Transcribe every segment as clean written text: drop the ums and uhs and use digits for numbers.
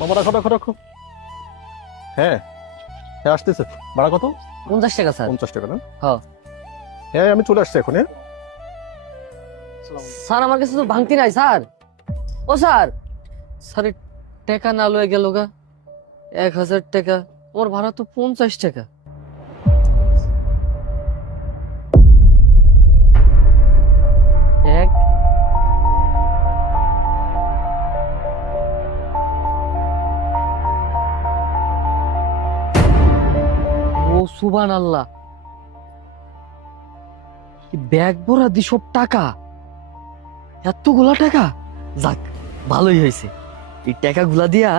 মামা রাখো রাখো রাখো। হ্যাঁ হ্যাঁ আসতেছে। ভাড়া কত? 50 টাকা স্যার। 50 টাকা না? হ্যাঁ হ্যাঁ আমি চলে আসছি এখন। হ্যাঁ স্যার আমার কাছে তো ভাঙতি নাই স্যার। ও স্যার, স্যার টাকা না লয়ে গেল গা 1000 টাকা, ওর ভাড়া তো 50 টাকা। এক ও সুবহান আল্লাহ, ব্যাগ ভরা দি সব টাকা, এতগুলা টাকা। যাক ভালোই হয়েছে, এই টাকাগুলা দিয়া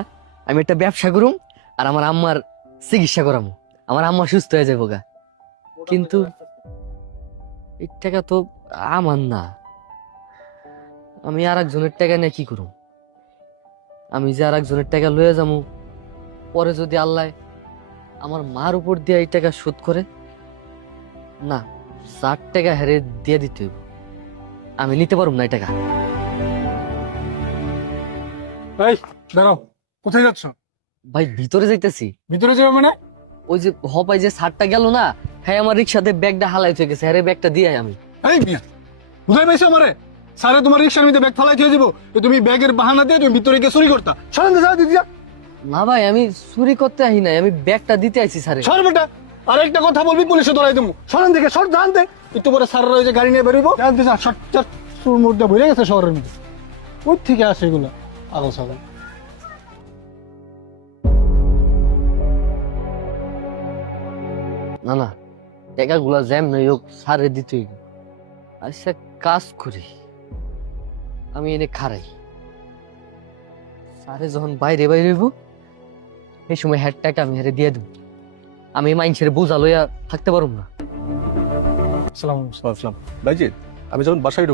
আমি একটা ব্যবসা করুম আর আমার আম্মার চিকিৎসা করামু, আমার আম্মা সুস্থ হয়ে যাবো গা। কিন্তু এই টাকা তো আমার না, আমি আর একজনের টাকা নিয়ে কি করুম? আমি যে আর একজনের টাকা লয়ে যাবো, পরে যদি আল্লাহ আমার মার উপর দিয়ে এই টাকা শোধ করে, না 4 টাকা হেরে দিয়ে দিতে হইব, আমি নিতে পারবো না এই টাকা। এই দাঁড়াও, কোথায় যাচ্ছ? ভাই ভিতরে যাইতেছি। ভিতরে যাবে মানে? ওই যে হপাই যে 60টা গেল না, হ্যাঁ আমার রিক্সাতে ব্যাগটা হালাই হয়ে গেছে, হ্যাঁ ব্যাগটা দিয়ে আমি। এই মিয়া, কোথায় পাইছো আমারে? স্যারে তোমার রিক্সার মধ্যে ব্যাগ ফালাই দিয়ে দিব, তুমি ব্যাগের বাহানা দিয়ে তুমি ভিতরে গিয়ে চুরি করতা। সরেন যা দিদি যা। না ভাই আমি চুরি করতে আহি নাই, আমি ব্যাগটা দিতে আইছি স্যারে। সর বেটা, আর একটা কথা বলবি পুলিশে ধরাই দেবো। সরেন দিকে সর, জানতে একটু পরে স্যাররা ওই যে গাড়ি নিয়ে বেরোবো, জানতে যা শর্ট চট সুর মুদ্রা ভরে গেছে শহরের মধ্যে। কোথ থেকে আসে এগুলো আগল সাগল? না না, টাকাগুলা জ্যাম নাই হোক স্যারে দিতে হইব। আচ্ছা কাজ করি, আমি এনে খারাই, স্যারে যখন বাইরে বাইরে হইব এই সময় হ্যাড টাকা আমি হেরে দিয়ে দেব, আমি মাইনছের বোঝা লইয়া থাকতে পারুম না। আসসালামু আসসালাম। ভাইজি আমি যখন বাসায়